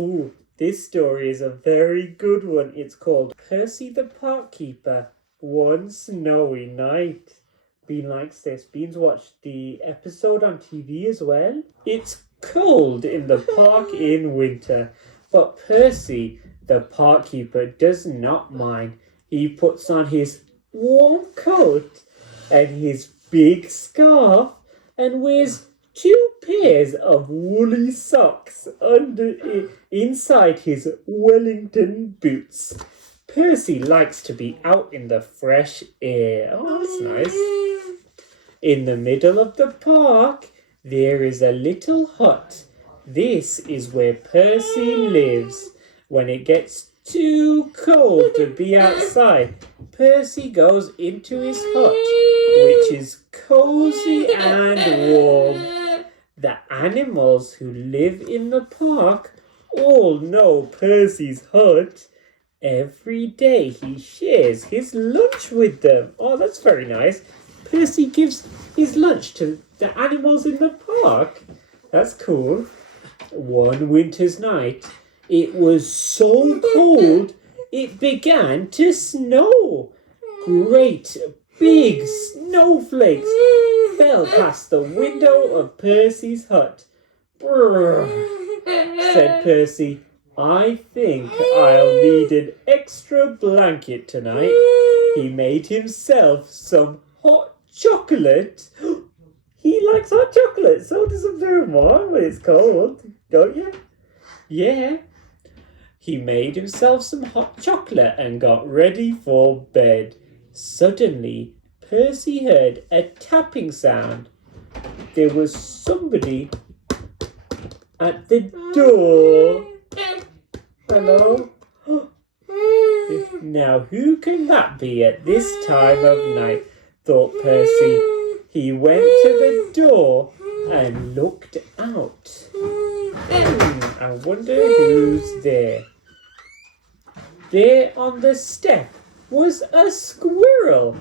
Ooh, this story is a very good one. It's called Percy the Park Keeper, One Snowy Night. Bean likes this. Bean's watched the episode on TV as well. It's cold in the park in winter, but Percy, the park keeper, does not mind. He puts on his warm coat and his big scarf and wears 2 pairs of woolly socks inside his Wellington boots. Percy likes to be out in the fresh air. Oh, that's nice. In the middle of the park, there is a little hut. This is where Percy lives. When it gets too cold to be outside, Percy goes into his hut, which is cozy and warm. The animals who live in the park all know Percy's hut. Every day he shares his lunch with them. Oh, that's very nice. Percy gives his lunch to the animals in the park. That's cool. One winter's night, it was so cold, it began to snow. Great big snowflakes fell past the window of Percy's hut. Brrr, said Percy. I think I'll need an extra blanket tonight. He made himself some hot chocolate. He likes hot chocolate, so does a Vermont when it's cold, don't you? Yeah. He made himself some hot chocolate and got ready for bed. Suddenly, Percy heard a tapping sound. There was somebody at the door. Hello? Now, who can that be at this time of night? Thought Percy. He went to the door and looked out. I wonder who's there. There on the step was a squirrel.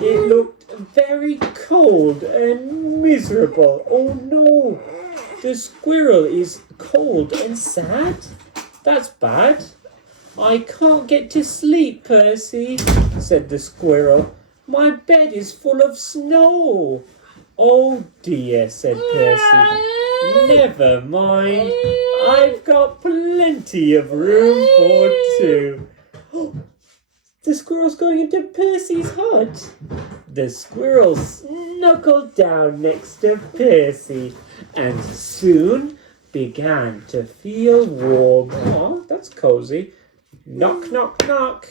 It looked very cold and miserable. Oh no, the squirrel is cold and sad? That's bad. I can't get to sleep, Percy, said the squirrel. My bed is full of snow. Oh dear, said Percy. Never mind. I've got plenty of room for two. The squirrel's going into Percy's hut. The squirrel snuggled down next to Percy and soon began to feel warm. Oh, that's cozy. Knock, knock, knock.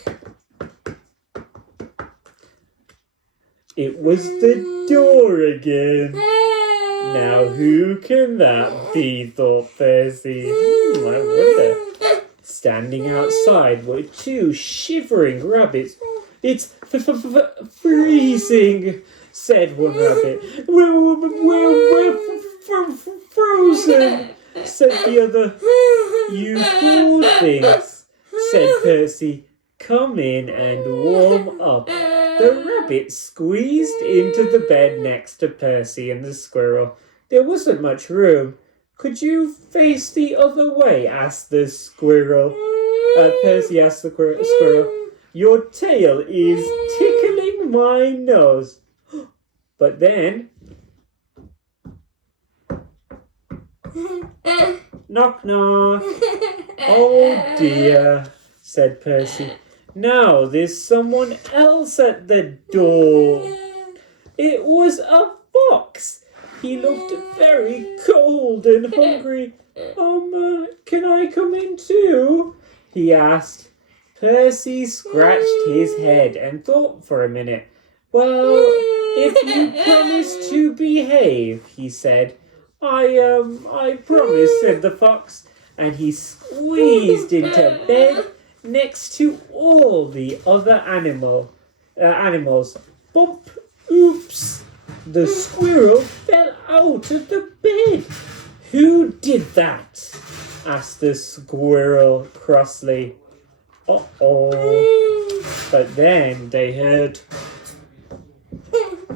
It was the door again. Now who can that be, thought Percy. I wonder. Standing outside were 2 shivering rabbits. It's freezing, said one rabbit. We're frozen, said the other. You poor things, said Percy. Come in and warm up. The rabbit squeezed into the bed next to Percy and the squirrel. There wasn't much room. Could you face the other way? Asked the squirrel. Percy asked the squirrel. Your tail is tickling my nose. But then... Knock, knock. Oh dear, said Percy. Now there's someone else at the door. It was a fox. He looked very cold and hungry. Can I come in too? He asked. Percy scratched his head and thought for a minute. Well, if you promise to behave, he said. I promise, said the fox, and he squeezed into bed next to all the other animals. Bump! Oops! The squirrel fell out of the bed. Who did that? Asked the squirrel crossly. Uh-oh. But then they heard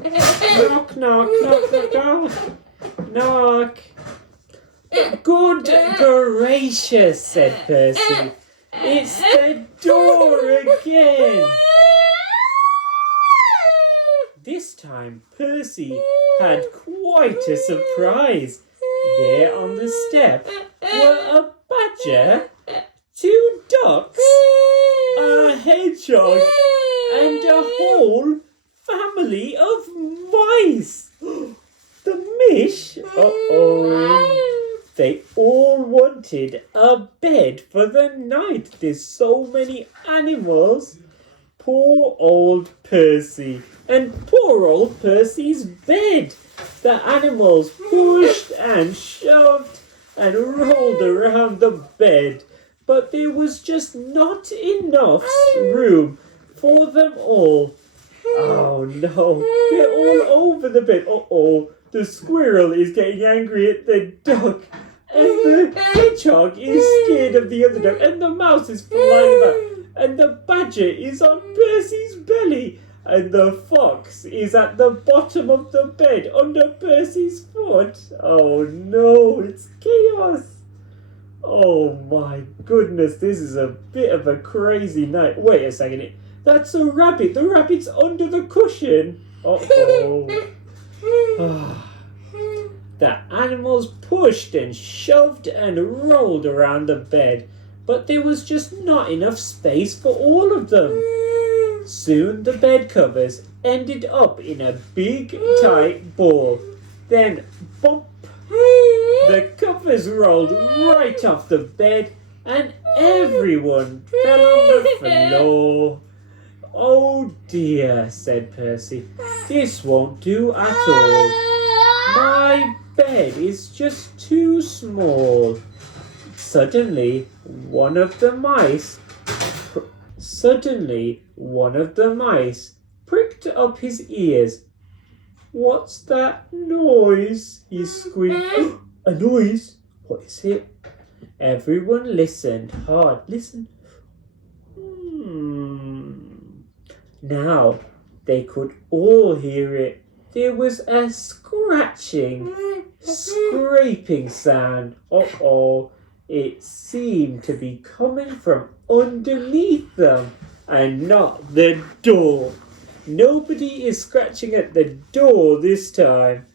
knock, knock, knock, knock, knock. Knock. Good gracious, said Percy. It's the door again. This time Percy had quite a surprise. There on the step were a badger, 2 ducks, a hedgehog, and a whole family of mice. The mish? Uh-oh. They all wanted a bed for the night. There's so many animals. Poor old Percy. And poor old Percy's bed. The animals pushed and shoved and rolled around the bed. But there was just not enough room for them all. Oh no, they're all over the bed. Uh-oh, the squirrel is getting angry at the duck. And the hedgehog is scared of the other duck. And the mouse is flying about. And the badger is on Percy's belly. And the fox is at the bottom of the bed under Percy's foot. Oh no, it's chaos. Oh my goodness, this is a bit of a crazy night. Wait a second, that's a rabbit. The rabbit's under the cushion. Uh-oh. The animals pushed and shoved and rolled around the bed, but there was just not enough space for all of them. Soon the bed covers ended up in a big tight ball. Then, bump, the covers rolled right off the bed and everyone fell on the floor. Oh dear, said Percy, this won't do at all. My bed is just too small. Suddenly, one of the mice pricked up his ears. What's that noise? He squeaked. A noise? What is it? Everyone listened hard. Listen. Now they could all hear it. There was a scratching, scraping sound. Uh-oh. It seemed to be coming from underneath them and not the door. Nobody is scratching at the door this time.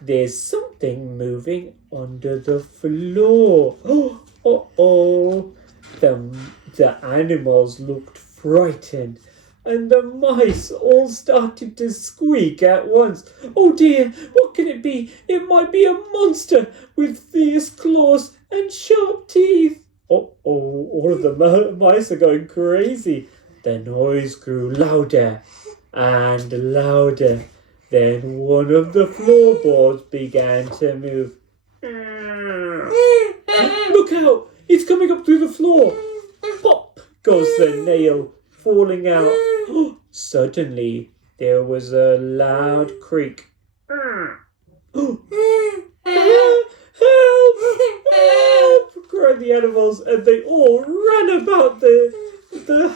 There's something moving under the floor. Uh-oh. The animals looked frightened, and the mice all started to squeak at once. Oh dear, what can it be? It might be a monster with fierce claws and sharp teeth. Uh-oh, all of the mice are going crazy. The noise grew louder and louder. Then one of the floorboards began to move. Look out! It's coming up through the floor. Pop goes the nail, falling out. Suddenly, there was a loud creak. Help! Help! Cried the animals, and they all ran about the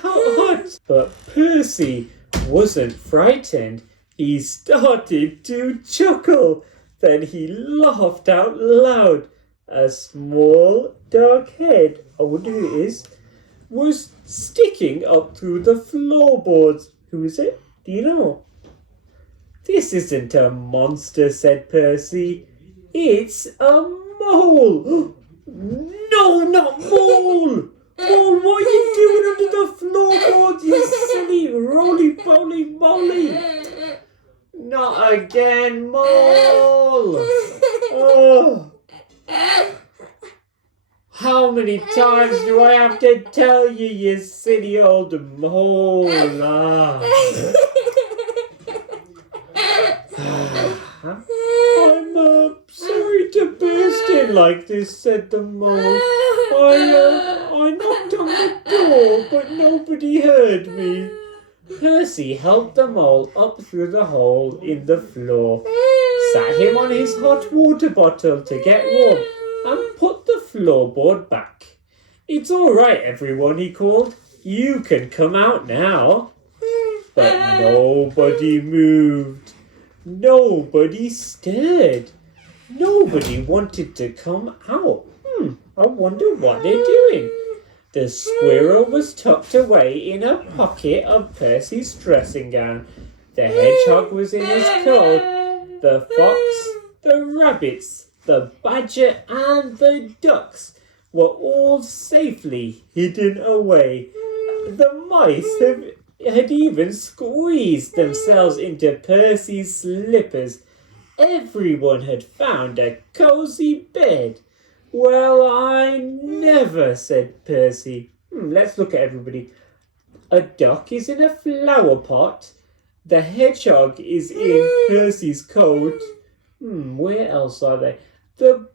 hut. But Percy wasn't frightened. He started to chuckle. Then he laughed out loud. A small dark head, I wonder who it is, was sticking up through the floorboards. Who is it? Do you know? This isn't a monster, said Percy. It's a mole. No, not mole. Mole, what are you doing under the floorboards, you silly roly-poly moly? Not again, mole. Oh. How many times do I have to tell you, you silly old mole? I'm sorry to burst in like this, said the mole. I knocked on the door, but nobody heard me. Percy helped the mole up through the hole in the floor, sat him on his hot water bottle to get warm, and put the floorboard back. It's all right, everyone, he called. You can come out now. But nobody moved. Nobody stirred. Nobody wanted to come out. I wonder what they're doing. The squirrel was tucked away in a pocket of Percy's dressing gown. The hedgehog was in his coat. The fox, the rabbits, the badger and the ducks were all safely hidden away. The mice had even squeezed themselves into Percy's slippers. Everyone had found a cosy bed. Well, I never, said Percy. Let's look at everybody. A duck is in a flower pot. The hedgehog is in Percy's coat. Where else are they? The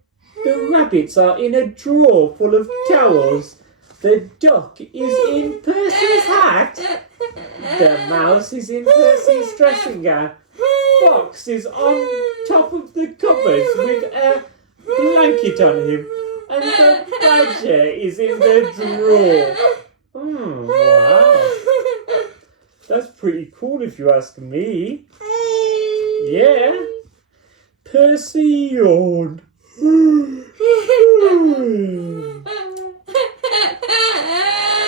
rabbits are in a drawer full of towels. The duck is in Percy's hat. The mouse is in Percy's dressing gown. Fox is on top of the cupboards with a blanket on him. And the badger is in the drawer. Wow. That's pretty cool if you ask me. Yeah. Percy yawned.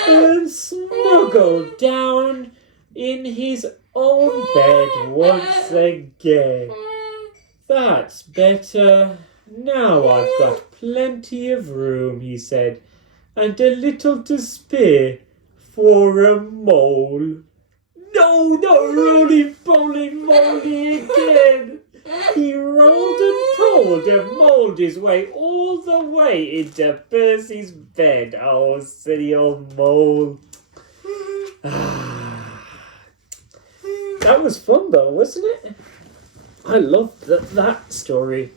And snuggled down in his own bed once again. That's better. Now I've got plenty of room, he said, and a little to spare for a mole. No, not roly-poly moly again. He rolled and pulled and mouled his way all the way into Percy's bed. Oh, silly old mole. That was fun though, wasn't it? I loved that story.